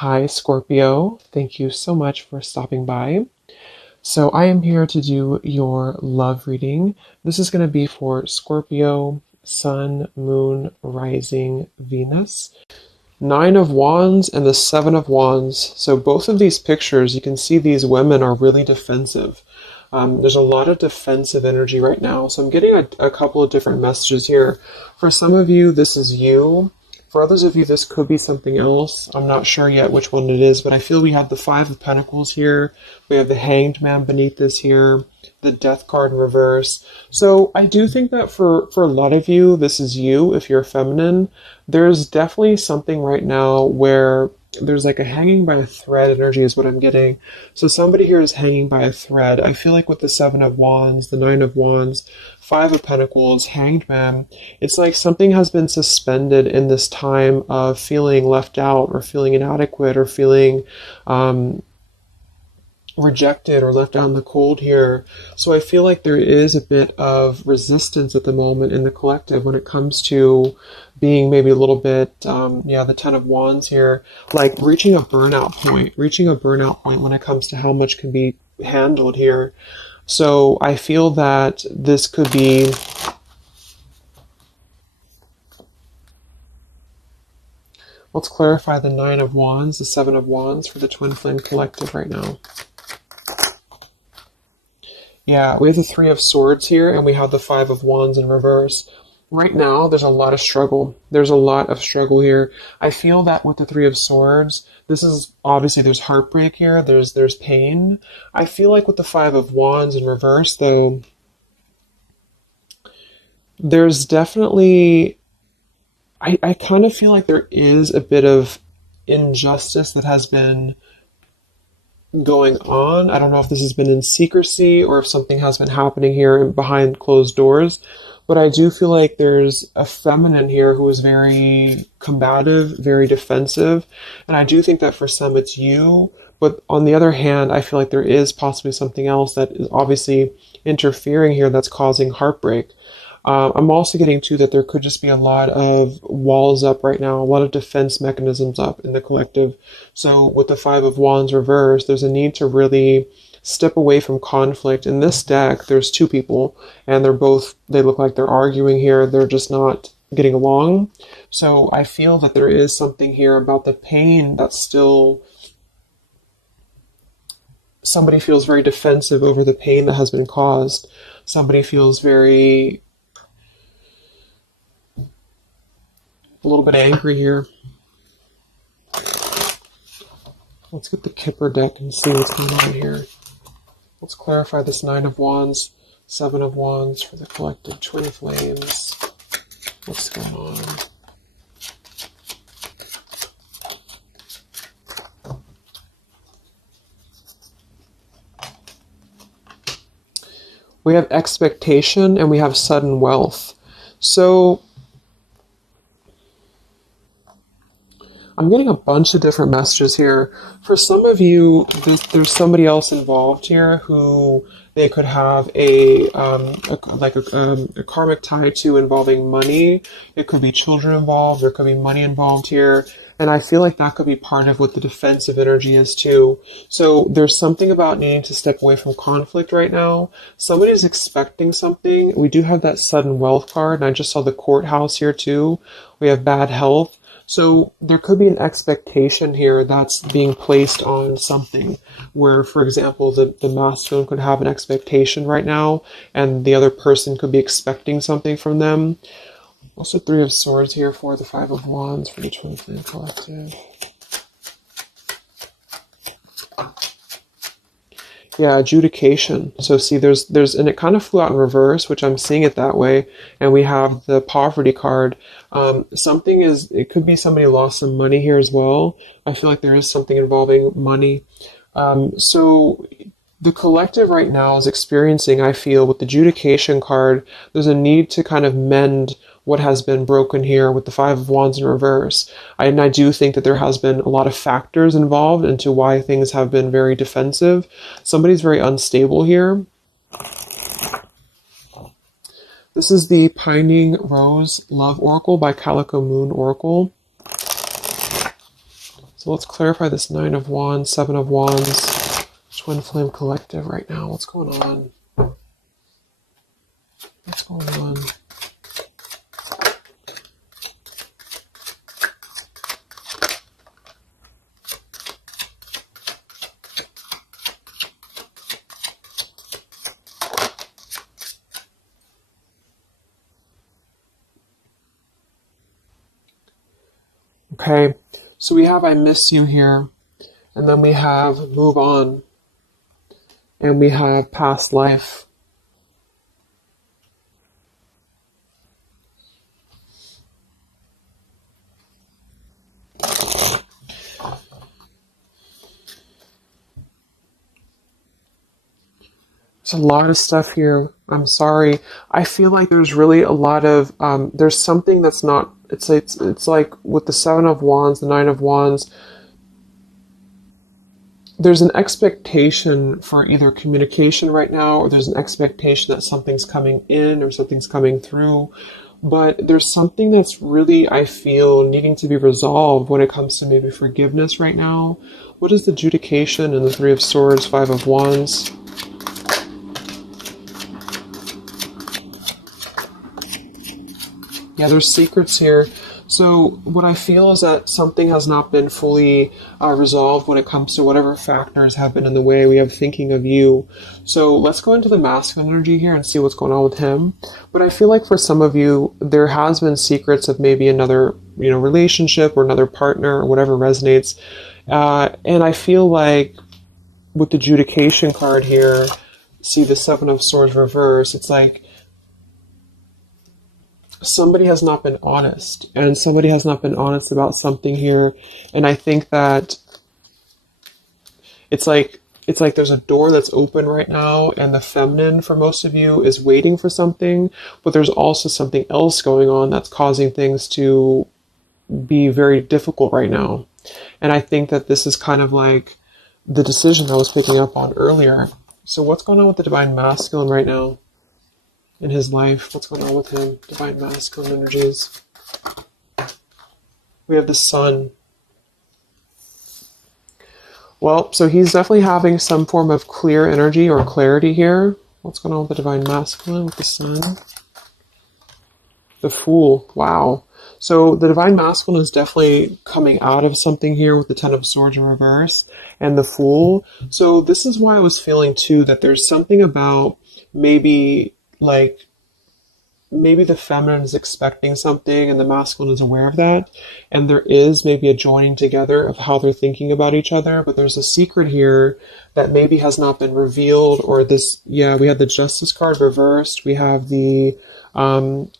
Hi, Scorpio. Thank you so much for stopping by. So, I am here to do your love reading. This is going to be for Scorpio, Sun, Moon, Rising, Venus. Nine of Wands and the Seven of Wands. So, both of these pictures, you can see these women are really defensive. There's a lot of defensive energy right now. So, I'm getting a couple of different messages here. For some of you, this is you. For others of you, this could be something else. I'm not sure yet which one it is, but I feel we have the Five of Pentacles here. We have the Hanged Man beneath this here, the Death card in reverse. So I do think that for a lot of you, this is you, if you're feminine. There's definitely something right now where there's like a hanging by a thread energy is what I'm getting. So somebody here is hanging by a thread. I feel like with the Seven of Wands, the Nine of Wands, Five of Pentacles, Hanged Man, it's like something has been suspended in this time of feeling left out or feeling inadequate or feeling rejected or left out in the cold here. So I feel like there is a bit of resistance at the moment in the collective when it comes to being maybe a little bit, the Ten of Wands here, like reaching a burnout point when it comes to how much can be handled here. So I feel that this could be let's clarify the Nine of Wands, the Seven of Wands for the Twin Flame Collective right now. Yeah, we have the Three of Swords here, and we have the Five of Wands in reverse. Right now, there's a lot of struggle. There's a lot of struggle here. I feel that with the Three of Swords, this is obviously there's heartbreak here. There's pain. I feel like with the Five of Wands in reverse, though, there's definitely I kind of feel like there is a bit of injustice that has been going on. I don't know if this has been in secrecy or if something has been happening here behind closed doors, but I do feel like there's a feminine here who is very combative, very defensive, and I do think that for some it's you, but on the other hand, I feel like there is possibly something else that is obviously interfering here that's causing heartbreak. I'm also getting to that there could just be a lot of walls up right now, a lot of defense mechanisms up in the collective. So with the Five of Wands reversed, there's a need to really step away from conflict. In this deck, there's two people, and they look like they're arguing here. They're just not getting along. So I feel that there is something here about the pain that's still... Somebody feels very defensive over the pain that has been caused. Somebody feels very... a little bit angry here. Let's get the Kipper deck and see what's going on here. Let's clarify this Nine of Wands, Seven of Wands for the collective Twin Flames. What's going on? We have expectation and we have sudden wealth. So I'm getting a bunch of different messages here. For some of you, there's somebody else involved here who they could have a karmic tie to involving money. It could be children involved. There could be money involved here. And I feel like that could be part of what the defensive energy is too. So there's something about needing to step away from conflict right now. Somebody's expecting something. We do have that sudden wealth card. And I just saw the courthouse here too. We have bad health. So there could be an expectation here that's being placed on something where, for example, the masculine could have an expectation right now and the other person could be expecting something from them. Also Three of Swords here for the Five of Wands for the Twin Flame Collective. Yeah, adjudication. So see, there's, and it kind of flew out in reverse, which I'm seeing it that way. And we have the poverty card. It could be somebody lost some money here as well. I feel like there is something involving money. So the collective right now is experiencing, I feel, with the adjudication card, there's a need to kind of mend what has been broken here with the Five of Wands in reverse. And I do think that there has been a lot of factors involved into why things have been very defensive. Somebody's very unstable here. This is the Pining Rose Love Oracle by Calico Moon Oracle. So let's clarify this Nine of Wands, Seven of Wands, Twin Flame Collective right now. What's going on? What's going on? Okay, so we have I miss you here, and then we have move on, and we have past life. There's a lot of stuff here. I'm sorry. I feel like there's really a lot of there's something that's not. It's like with the Seven of Wands, the Nine of Wands. There's an expectation for either communication right now, or there's an expectation that something's coming in or something's coming through. But there's something that's really, I feel, needing to be resolved when it comes to maybe forgiveness right now. What is the adjudication in the Three of Swords, Five of Wands? Yeah, there's secrets here. So what I feel is that something has not been fully resolved when it comes to whatever factors have been in the way. We have thinking of you. So let's go into the masculine energy here and see what's going on with him. But I feel like for some of you, there has been secrets of maybe another, relationship or another partner or whatever resonates. And I feel like with the adjudication card here, see the Seven of Swords reverse, it's like somebody has not been honest, and somebody has not been honest about something here. And I think that it's like there's a door that's open right now, and the feminine for most of you is waiting for something, but there's also something else going on that's causing things to be very difficult right now. And I think that this is kind of like the decision I was picking up on earlier. So what's going on with the divine masculine right now in his life? What's going on with him? Divine masculine energies. We have the sun. Well, so he's definitely having some form of clear energy or clarity here. What's going on with the divine masculine with the sun? The Fool. Wow. So the divine masculine is definitely coming out of something here with the Ten of Swords in reverse and the Fool. So this is why I was feeling too that there's something about maybe the feminine is expecting something and the masculine is aware of that. And there is maybe a joining together of how they're thinking about each other. But there's a secret here that maybe has not been revealed, or this, yeah, we have the Justice card reversed. We have the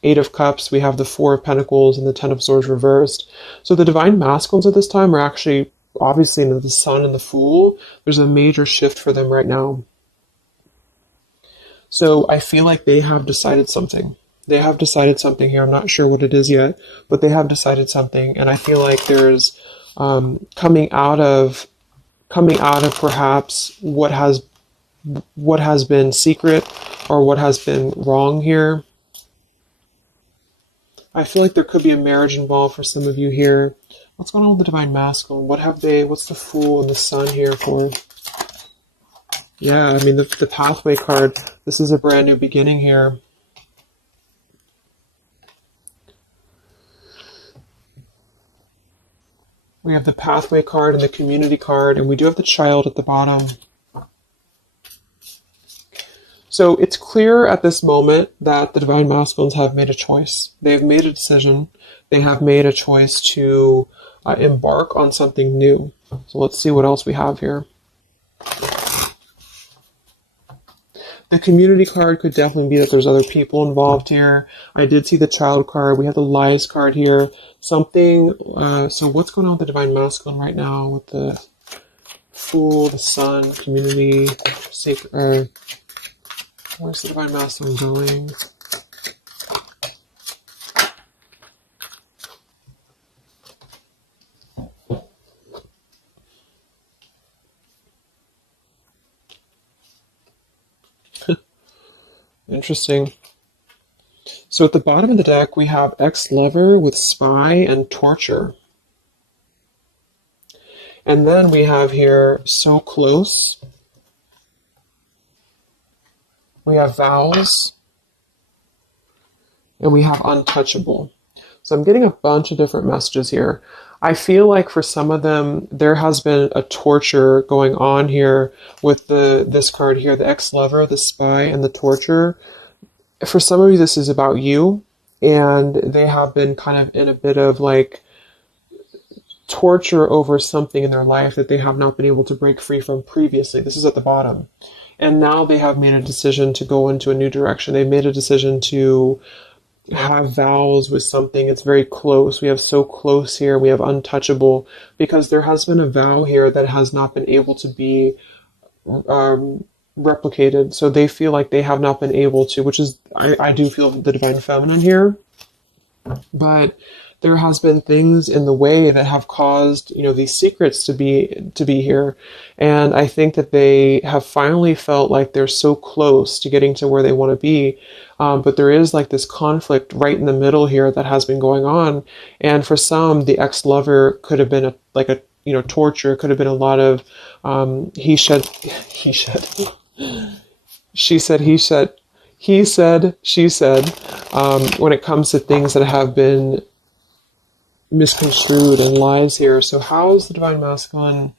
Eight of Cups. We have the Four of Pentacles and the Ten of Swords reversed. So the divine masculines at this time are actually obviously into the Sun and the Fool. There's a major shift for them right now. So I feel like they have decided something. They have decided something here. I'm not sure what it is yet, but they have decided something. And I feel like there's coming out of perhaps what has been secret or what has been wrong here. I feel like there could be a marriage involved for some of you here. What's going on with the divine masculine? What's the Fool and the Sun here for? Yeah, I mean, the pathway card, this is a brand new beginning here. We have the pathway card and the community card, and we do have the Child at the bottom. So it's clear at this moment that the divine masculines have made a choice. They've made a decision. They have made a choice to embark on something new. So let's see what else we have here. The community card could definitely be that there's other people involved here. I did see the Child card. We have the Lies card here. Something, so what's going on with the divine masculine right now with the Fool, the Sun, community, sacred, where's the divine masculine going? Interesting. So at the bottom of the deck, we have ex-lover with spy and torture. And then we have here so close. We have vows. And we have untouchable. So I'm getting a bunch of different messages here. I feel like for some of them, there has been a torture going on here with this card here, the ex-lover, the spy, and the torture. For some of you, this is about you, and they have been kind of in a bit of like torture over something in their life that they have not been able to break free from previously. This is at the bottom. And now they have made a decision to go into a new direction. They've made a decision to have vows with something. It's very close. We have so close here. We have untouchable, because there has been a vow here that has not been able to be replicated. So they feel like they have not been able to, which is, I do feel the divine feminine here, but there has been things in the way that have caused, these secrets to be here. And I think that they have finally felt like they're so close to getting to where they want to be. But there is like this conflict right in the middle here that has been going on. And for some, the ex-lover could have been torture. It could have been a lot of he said, she said, he said, he said, she said, when it comes to things that have been misconstrued and lies here. So how is the divine masculine?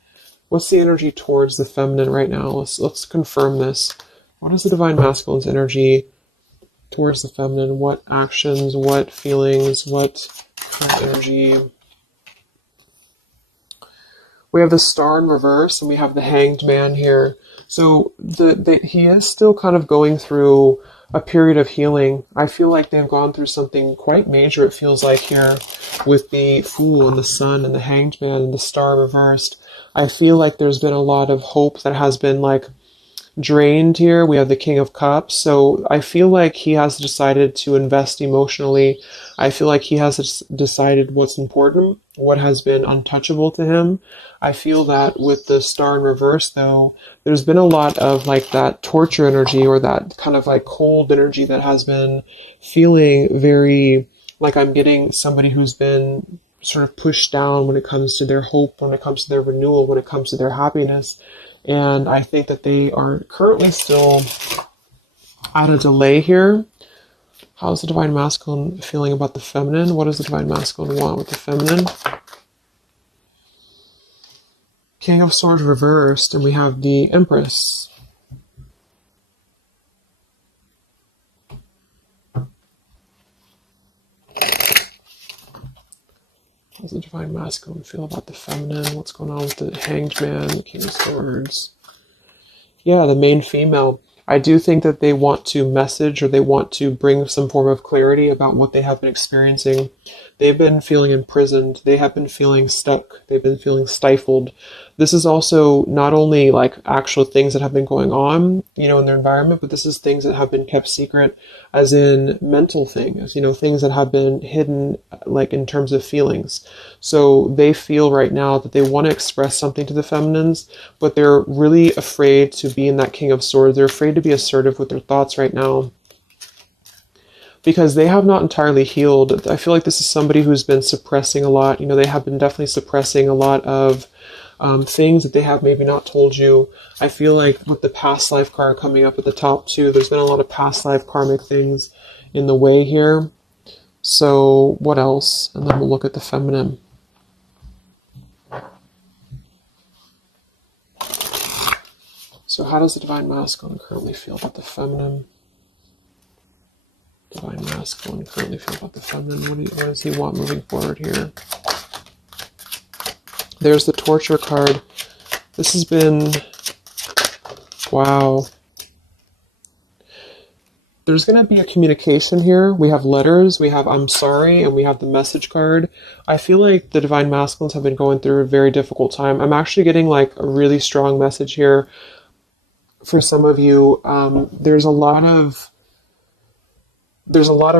What's the energy towards the feminine right now? Let's confirm this. What is the divine masculine's energy towards the feminine? What actions, what feelings, what energy? We have the Star in reverse, and we have the Hanged Man here. So he is still kind of going through a period of healing. I feel like they've gone through something quite major, it feels like, here with the Fool and the Sun and the Hanged Man and the Star reversed. I feel like there's been a lot of hope that has been like drained here. We have the King of Cups. So I feel like he has decided to invest emotionally. I feel like he has decided what's important, what has been untouchable to him. I feel that with the Star in reverse, though, there's been a lot of like that torture energy, or that kind of like cold energy that has been feeling very like I'm getting somebody who's been sort of pushed down when it comes to their hope, when it comes to their renewal, when it comes to their happiness. And I think that they are currently still at a delay here. How's the divine masculine feeling about the feminine? What does the divine masculine want with the feminine? King of Swords reversed, and we have the Empress. How does the divine masculine feel about the feminine? What's going on with the Hanged Man, the King of Swords? Yeah, the main female. I do think that they want to message, or they want to bring some form of clarity about what they have been experiencing. They've been feeling imprisoned. They have been feeling stuck. They've been feeling stifled. This is also not only like actual things that have been going on, in their environment, but this is things that have been kept secret, as in mental things, things that have been hidden, like in terms of feelings. So they feel right now that they want to express something to the feminines, but they're really afraid to be in that King of Swords. They're afraid to be assertive with their thoughts right now, because they have not entirely healed. I feel like this is somebody who's been suppressing a lot. They have been definitely suppressing a lot of things that they have maybe not told you. I feel like with the past life card coming up at the top too, there's been a lot of past life karmic things in the way here. So what else? And then we'll look at the feminine. So how does the divine masculine currently feel about the feminine? Divine masculine currently feel about the feminine. What does he want moving forward here? There's the torture card. This has been, wow. There's going to be a communication here. We have letters, we have I'm sorry, and we have the message card. I feel like the divine masculines have been going through a very difficult time. I'm actually getting like a really strong message here for some of you. There's a lot of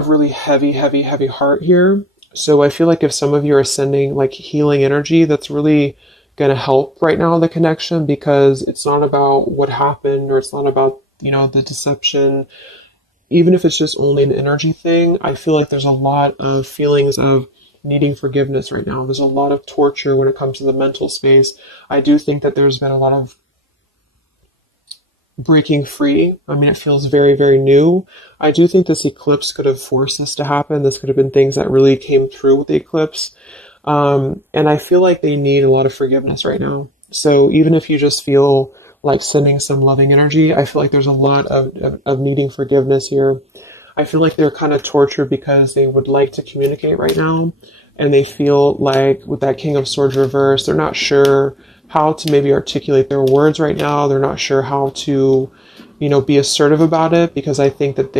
really heavy heart here. So I feel like if some of you are sending like healing energy, that's really going to help right now, the connection, because it's not about what happened, or it's not about, the deception. Even if it's just only an energy thing, I feel like there's a lot of feelings of needing forgiveness right now. There's a lot of torture when it comes to the mental space. I do think that there's been a lot of breaking free. I mean, it feels very, very new. I do think this eclipse could have forced this to happen. This could have been things that really came through with the eclipse. And I feel like they need a lot of forgiveness right now. So even if you just feel like sending some loving energy, I feel like there's a lot of needing forgiveness here. I feel like they're kind of tortured because they would like to communicate right now. And they feel like with that King of Swords reverse, they're not sure how to maybe articulate their words right now. They're not sure how to, be assertive about it, because I think that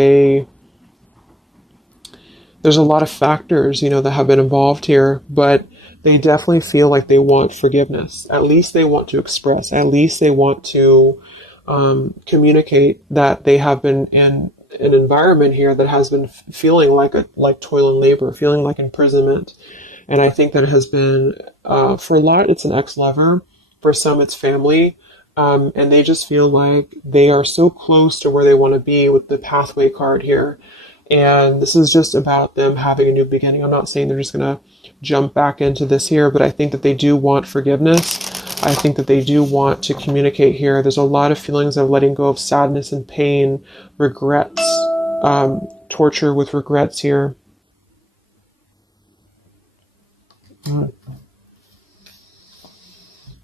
there's a lot of factors, that have been involved here, but they definitely feel like they want forgiveness. At least they want to express, at least they want to communicate that they have been in an environment here that has been feeling like toil and labor, feeling like imprisonment. And I think that it has been, for a lot, it's an ex-lover. For some, it's family. And they just feel like they are so close to where they want to be with the pathway card here. And this is just about them having a new beginning. I'm not saying they're just going to jump back into this here, but I think that they do want forgiveness. I think that they do want to communicate here. There's a lot of feelings of letting go of sadness and pain, regrets, torture with regrets here.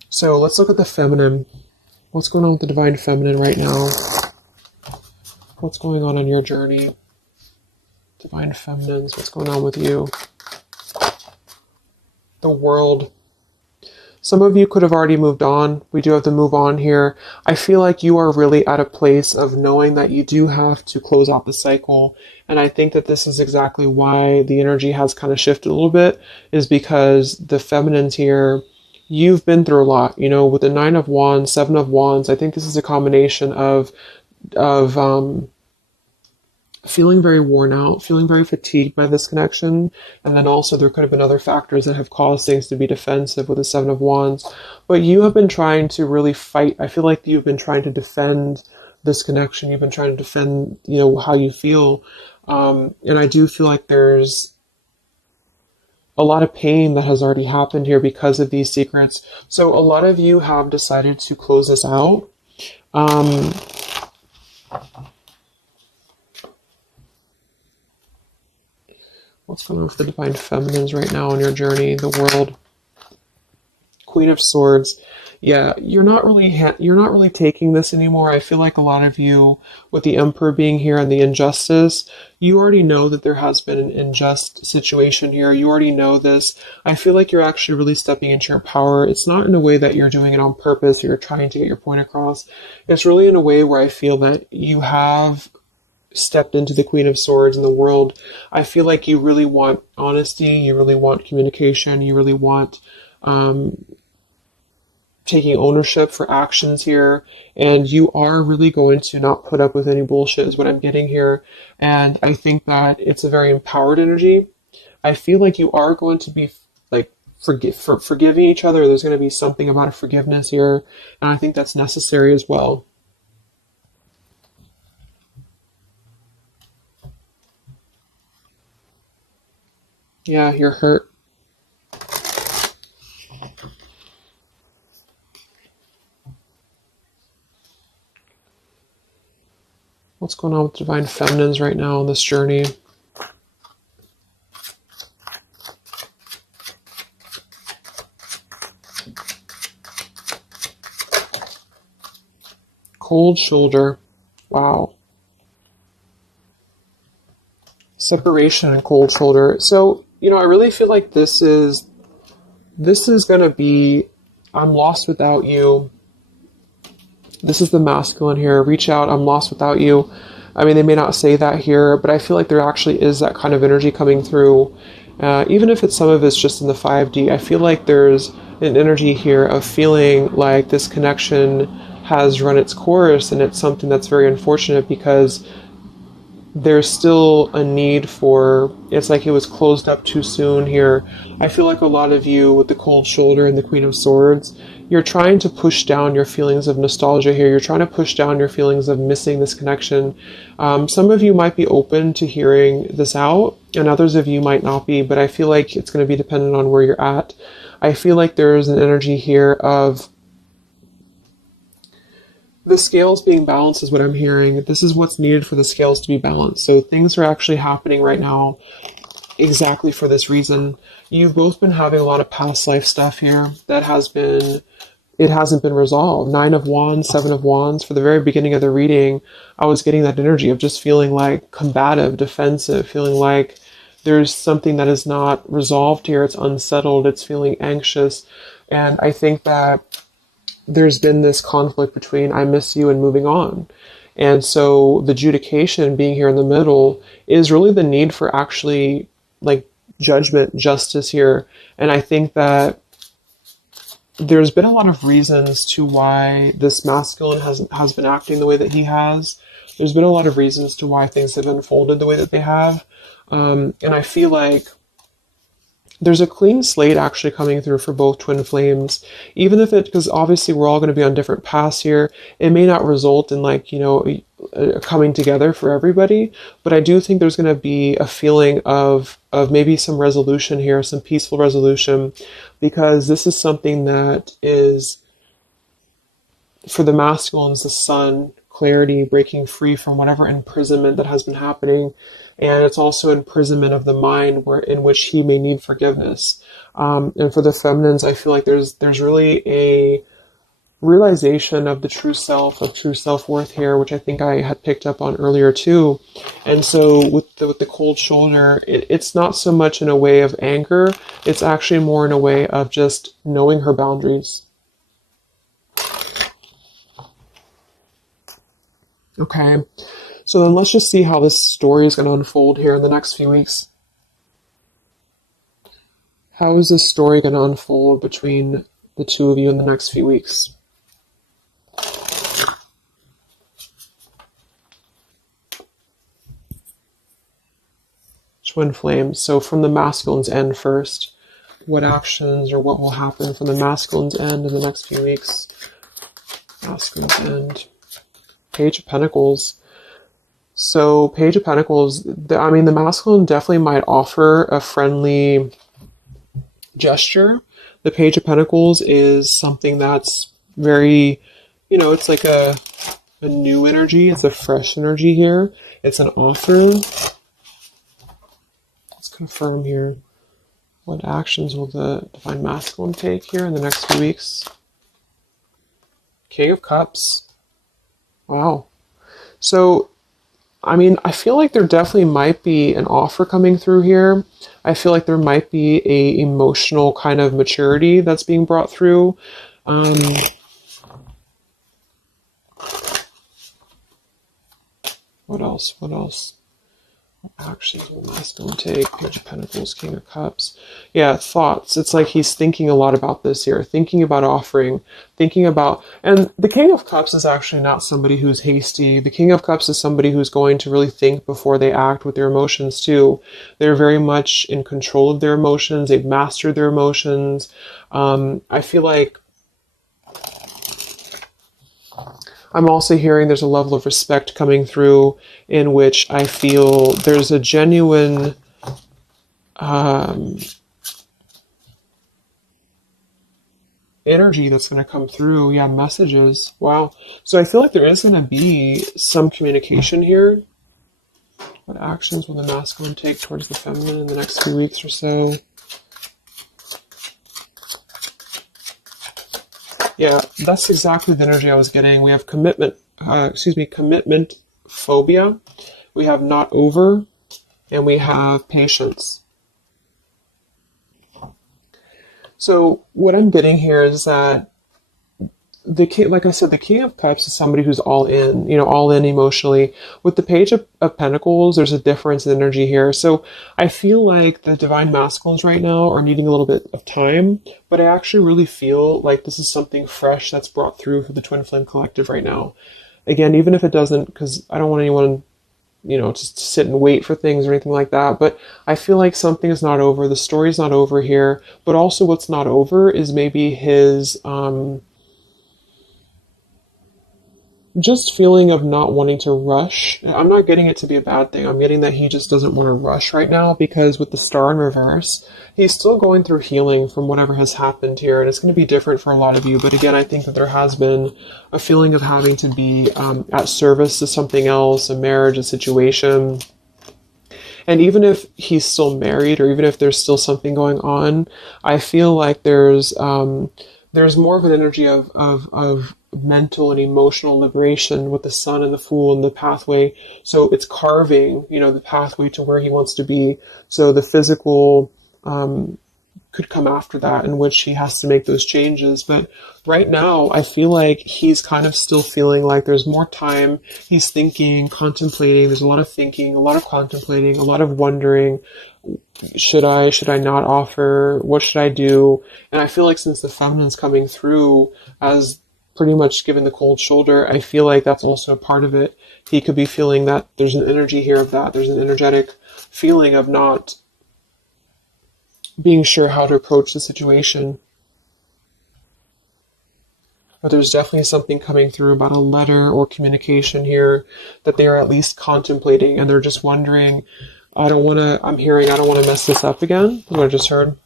So let's look at the feminine. What's going on with the divine feminine right now? What's going on your journey? Divine feminines, what's going on with you? The world. Some of you could have already moved on. We do have to move on here. I feel like you are really at a place of knowing that you do have to close out the cycle. And I think that this is exactly why the energy has kind of shifted a little bit, is because the feminines here, you've been through a lot, with the 9 of Wands, 7 of Wands. I think this is a combination of feeling very worn out, feeling very fatigued by this connection. And then also there could have been other factors that have caused things to be defensive with the 7 of Wands. But you have been trying to really fight. I feel like you've been trying to defend this connection. You've been trying to defend, how you feel. And I do feel like there's a lot of pain that has already happened here because of these secrets. So a lot of you have decided to close this out. What's going on with the divine feminines right now on your journey? The world. Queen of Swords. Yeah, you're not really taking this anymore. I feel like a lot of you, with the Emperor being here and the injustice, you already know that there has been an unjust situation here. You already know this. I feel like you're actually really stepping into your power. It's not in a way that you're doing it on purpose or you're trying to get your point across. It's really in a way where I feel that you have stepped into the Queen of Swords in the world. I feel like you really want honesty, you really want communication, you really want taking ownership for actions here, and you are really going to not put up with any bullshit is what I'm getting here. And I think that it's a very empowered energy. I feel like you are going to be like forgiving each other. There's going to be something about a forgiveness here, and I think that's necessary as well. Yeah, you're hurt. What's going on with divine feminines right now on this journey? Cold shoulder. Wow. Separation and cold shoulder. So, I really feel like this is going to be, I'm lost without you. This is the masculine here. Reach out, I'm lost without you. I mean, they may not say that here, but I feel like there actually is that kind of energy coming through. Even if some of it's just in the 5D, I feel like there's an energy here of feeling like this connection has run its course, and it's something that's very unfortunate because there's still a need for, it's like it was closed up too soon here. I feel like a lot of you with the cold shoulder and the Queen of Swords, you're trying to push down your feelings of nostalgia here. You're trying to push down your feelings of missing this connection. Some of you might be open to hearing this out, and others of you might not be, but I feel like it's going to be dependent on where you're at. I feel like there's an energy here of the scales being balanced is what I'm hearing. This is what's needed for the scales to be balanced. So things are actually happening right now exactly for this reason. You've both been having a lot of past life stuff here that it hasn't been resolved. 9 of Wands, 7 of Wands. For the very beginning of the reading, I was getting that energy of just feeling like combative, defensive, feeling like there's something that is not resolved here. It's unsettled. It's feeling anxious. And I think that there's been this conflict between I miss you and moving on. And so the adjudication being here in the middle is really the need for actually like judgment, justice here. And I think that there's been a lot of reasons to why this masculine has been acting the way that he has. There's been a lot of reasons to why things have unfolded the way that they have. And I feel like there's a clean slate actually coming through for both twin flames, even if because obviously we're all going to be on different paths here. It may not result in like, a coming together for everybody, but I do think there's going to be a feeling of maybe some resolution here, some peaceful resolution, because this is something that is, for the masculines, the sun, clarity, breaking free from whatever imprisonment that has been happening. And it's also imprisonment of the mind in which he may need forgiveness. And for the feminines, I feel like there's really a realization of the true self, of true self-worth here, which I think I had picked up on earlier too. And so with the cold shoulder, it's not so much in a way of anger. It's actually more in a way of just knowing her boundaries. Okay. So then let's just see how this story is going to unfold here in the next few weeks. How is this story going to unfold between the two of you in the next few weeks? Twin flames. So from the masculine's end first, what actions or what will happen from the masculine's end in the next few weeks? Masculine's end. Page of Pentacles. So Page of Pentacles, the masculine definitely might offer a friendly gesture. The Page of Pentacles is something that's very, it's like a new energy. It's a fresh energy here. It's an offer. Let's confirm here. What actions will the divine masculine take here in the next few weeks? King of Cups. Wow. So I feel like there definitely might be an offer coming through here. I feel like there might be a emotional kind of maturity that's being brought through. What else? What actions will masculine take? Page of Pentacles, King of Cups. Yeah, thoughts. It's like he's thinking a lot about this here, thinking about offering, and the King of Cups is actually not somebody who's hasty. The King of Cups is somebody who's going to really think before they act with their emotions too. They're very much in control of their emotions. They've mastered their emotions. I feel like I'm also hearing there's a level of respect coming through in which I feel there's a genuine energy that's going to come through. Yeah, messages. Wow. So I feel like there is going to be some communication here. What actions will the masculine take towards the feminine in the next few weeks or so? Yeah, that's exactly the energy I was getting. We have commitment phobia. We have not over, and we have patience. So what I'm getting here is that the king, like I said, the King of Cups is somebody who's all in, all in emotionally. With the Page of Pentacles, there's a difference in energy here. So I feel like the divine masculines right now are needing a little bit of time, but I actually really feel like this is something fresh that's brought through for the Twin Flame Collective right now. Again, even if it doesn't, because I don't want anyone just to sit and wait for things or anything like that. But I feel like something is not over. The story's not over here. But also what's not over is maybe his just feeling of not wanting to rush. I'm not getting it to be a bad thing. I'm getting that he just doesn't want to rush right now, because with the star in reverse, he's still going through healing from whatever has happened here, and it's going to be different for a lot of you. But again, I think that there has been a feeling of having to be at service to something else, a marriage, a situation. And even if he's still married, or even if there's still something going on, I feel like there's more of an energy of mental and emotional liberation with the sun and the fool and the pathway. So it's carving, the pathway to where he wants to be. So the physical could come after that, in which he has to make those changes. But right now, I feel like he's kind of still feeling like there's more time. He's thinking, contemplating. There's a lot of thinking, a lot of contemplating, a lot of wondering. Should I not offer? What should I do? And I feel like since the feminine's coming through as pretty much given the cold shoulder, I feel like that's also a part of it. He could be feeling that there's an energy here of that. There's an energetic feeling of not being sure how to approach the situation. But there's definitely something coming through about a letter or communication here that they are at least contemplating, and they're just wondering, I don't want to mess this up again. What I just heard.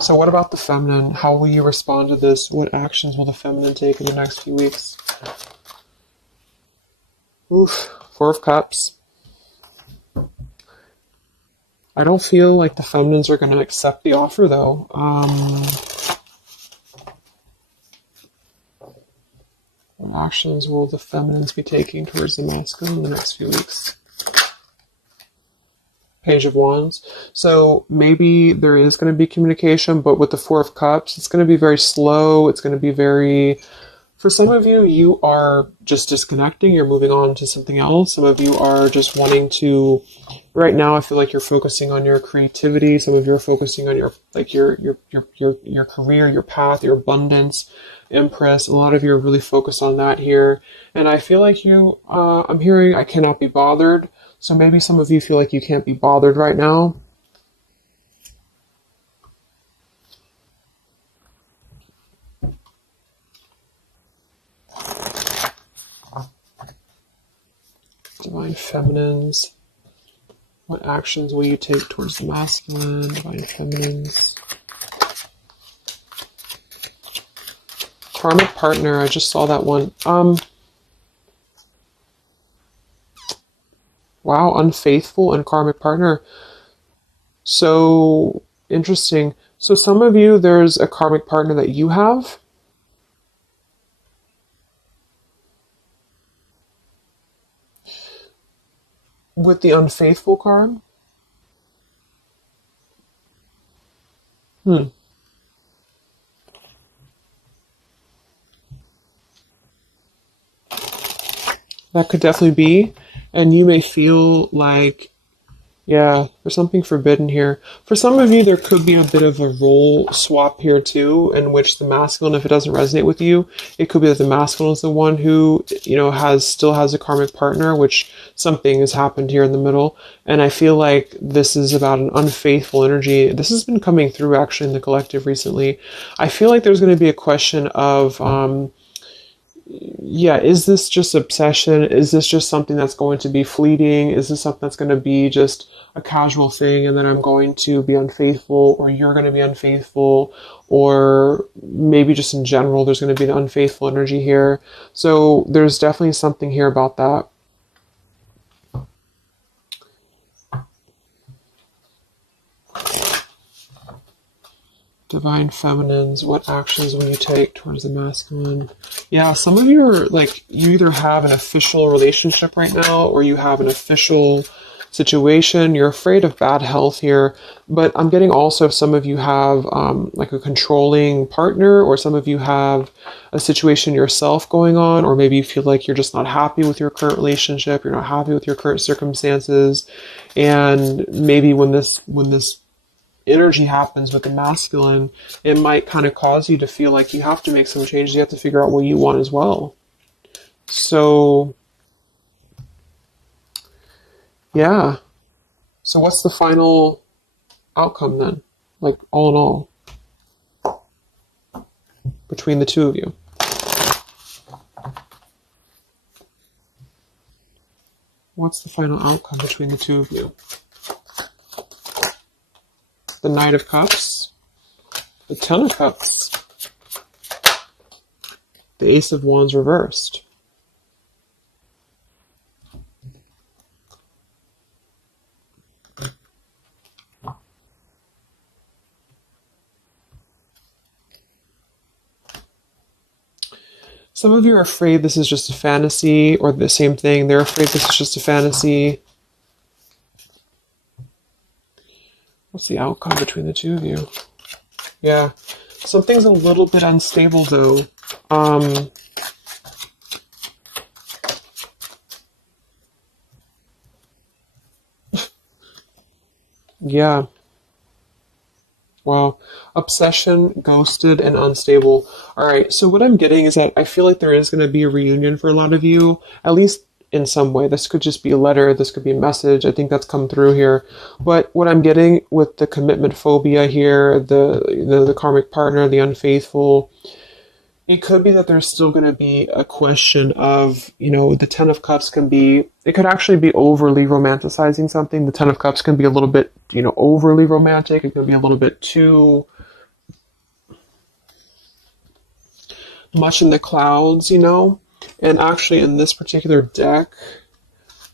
So what about the feminine? How will you respond to this? What actions will the feminine take in the next few weeks? Oof, Four of Cups. I don't feel like the feminines are going to accept the offer, though. What actions will the feminines be taking towards the masculine in the next few weeks? Page of Wands. So maybe there is going to be communication, but with the Four of Cups, it's going to be very slow. It's going to be very... For some of you, you are just disconnecting. You're moving on to something else. Some of you are just wanting to... Right now, I feel like you're focusing on your creativity. Some of you are focusing on your career, your path, your abundance, Empress. A lot of you are really focused on that here. And I feel like I'm hearing I cannot be bothered. So maybe some of you feel like you can't be bothered right now. Divine Feminines. What actions will you take towards the masculine? Divine Feminines. Karmic partner. I just saw that one. Wow, unfaithful and karmic partner. So interesting. So some of you, there's a karmic partner that you have. With the unfaithful card. That could definitely be. And you may feel like, yeah, there's something forbidden here. For some of you, there could be a bit of a role swap here too, in which the masculine, if it doesn't resonate with you, it could be that the masculine is the one who, still has a karmic partner, which something has happened here in the middle. And I feel like this is about an unfaithful energy. This has been coming through actually in the collective recently. I feel like there's going to be a question of, is this just obsession? Is this just something that's going to be fleeting? Is this something that's going to be just a casual thing, and then I'm going to be unfaithful, or you're going to be unfaithful, or maybe just in general there's going to be an unfaithful energy here. So there's definitely something here about that. Divine Feminines, what actions will you take towards the masculine? Yeah, some of you are like, you either have an official relationship right now, or you have an official situation. You're afraid of bad health here, but I'm getting also some of you have like a controlling partner, or some of you have a situation yourself going on, or maybe you feel like you're just not happy with your current relationship, you're not happy with your current circumstances, and maybe when this energy happens with the masculine, it might kind of cause you to feel like you have to make some changes. You have to figure out what you want as well. So Yeah. So what's the final outcome then? Like all in all, between the two of you? What's the final outcome between the two of you? The Knight of Cups, the Ten of Cups, the Ace of Wands reversed. Some of you are afraid this is just a fantasy, or the same thing. They're afraid this is just a fantasy. What's the outcome between the two of you? Yeah. Something's a little bit unstable, though. Yeah. Wow. Obsession, ghosted, and unstable. All right. So what I'm getting is that I feel like there is going to be a reunion for a lot of you, at least in some way. This could just be a letter. This could be a message. I think that's come through here. But what I'm getting with the commitment phobia here, the karmic partner, the unfaithful, it could be that there's still going to be a question of, the Ten of Cups it could actually be overly romanticizing something. The Ten of Cups can be a little bit, overly romantic. It can be a little bit too much in the clouds, And actually in this particular deck,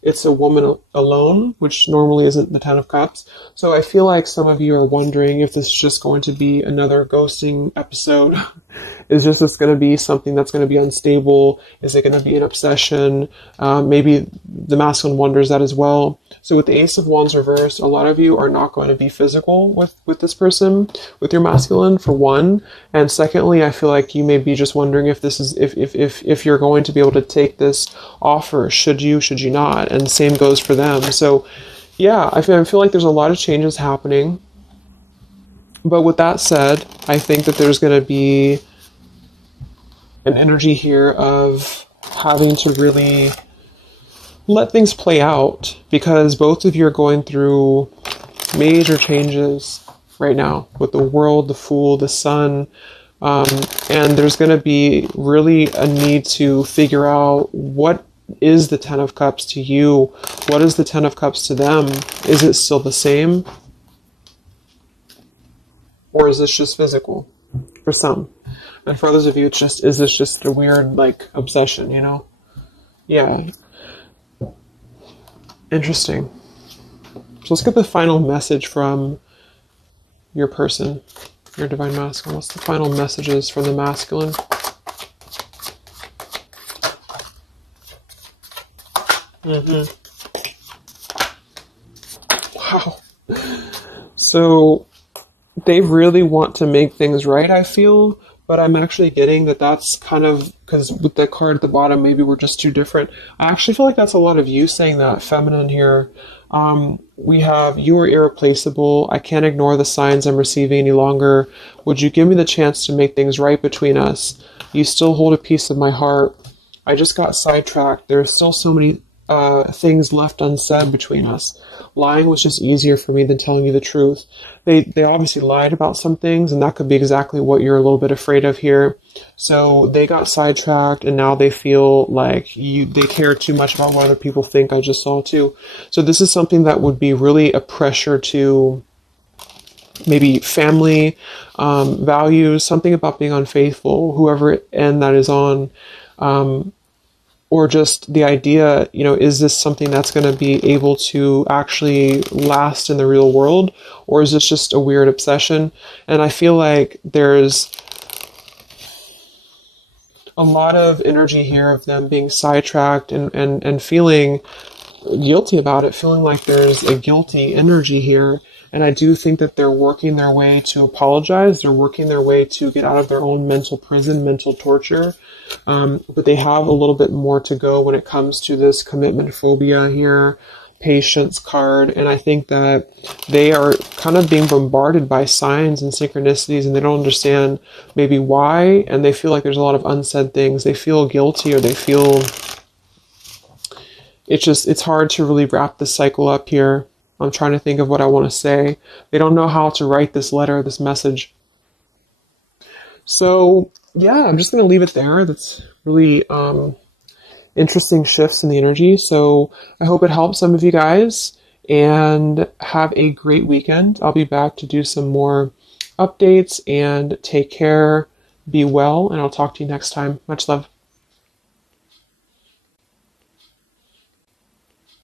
it's a woman alone, which normally isn't the Ten of Cups. So I feel like some of you are wondering if this is just going to be another ghosting episode. Is this going to be something that's going to be unstable? Is it going to be an obsession? Maybe the masculine wonders that as well. So with the Ace of Wands reversed, a lot of you are not going to be physical with this person, with your masculine, for one. And secondly, I feel like you may be just wondering if this is if you're going to be able to take this offer. Should you not? And the same goes for them. So yeah, I feel like there's a lot of changes happening. But with that said, I think that there's going to be an energy here of having to really let things play out, because both of you are going through major changes right now with the World, the Fool, the Sun, and there's going to be really a need to figure out what is the Ten of Cups to you, what is the Ten of Cups to them. Is it still the same, or is this just physical for some? And for others of you, is this just a weird, obsession, Yeah. Interesting. So let's get the final message from your person, your divine masculine. What's the final messages from the masculine? Wow. So they really want to make things right, I feel. But I'm actually getting that that's kind of, because with the card at the bottom, maybe we're just too different. I actually feel like that's a lot of you saying that, feminine here. We have, you are irreplaceable. I can't ignore the signs I'm receiving any longer. Would you give me the chance to make things right between us? You still hold a piece of my heart. I just got sidetracked. There are still so many things left unsaid between us. Lying was just easier for me than telling you the truth. They obviously lied about some things, and that could be exactly what you're a little bit afraid of here. So they got sidetracked, and now they feel like they care too much about what other people think. I just saw too. So this is something that would be really a pressure to maybe family, values, something about being unfaithful, whoever end that is on. Or just the idea, is this something that's going to be able to actually last in the real world? Or is this just a weird obsession? And I feel like there's a lot of energy here of them being sidetracked and feeling guilty about it, feeling like there's a guilty energy here. And I do think that they're working their way to apologize. They're working their way to get out of their own mental prison, mental torture. But they have a little bit more to go when it comes to this commitment phobia here, patience card. And I think that they are kind of being bombarded by signs and synchronicities, and they don't understand maybe why. And they feel like there's a lot of unsaid things. They feel guilty, or they feel it's hard to really wrap this cycle up here. I'm trying to think of what I want to say. They don't know how to write this letter, this message. So yeah, I'm just going to leave it there. That's really interesting shifts in the energy. So I hope it helps some of you guys, and have a great weekend. I'll be back to do some more updates, and take care, be well, and I'll talk to you next time. Much love.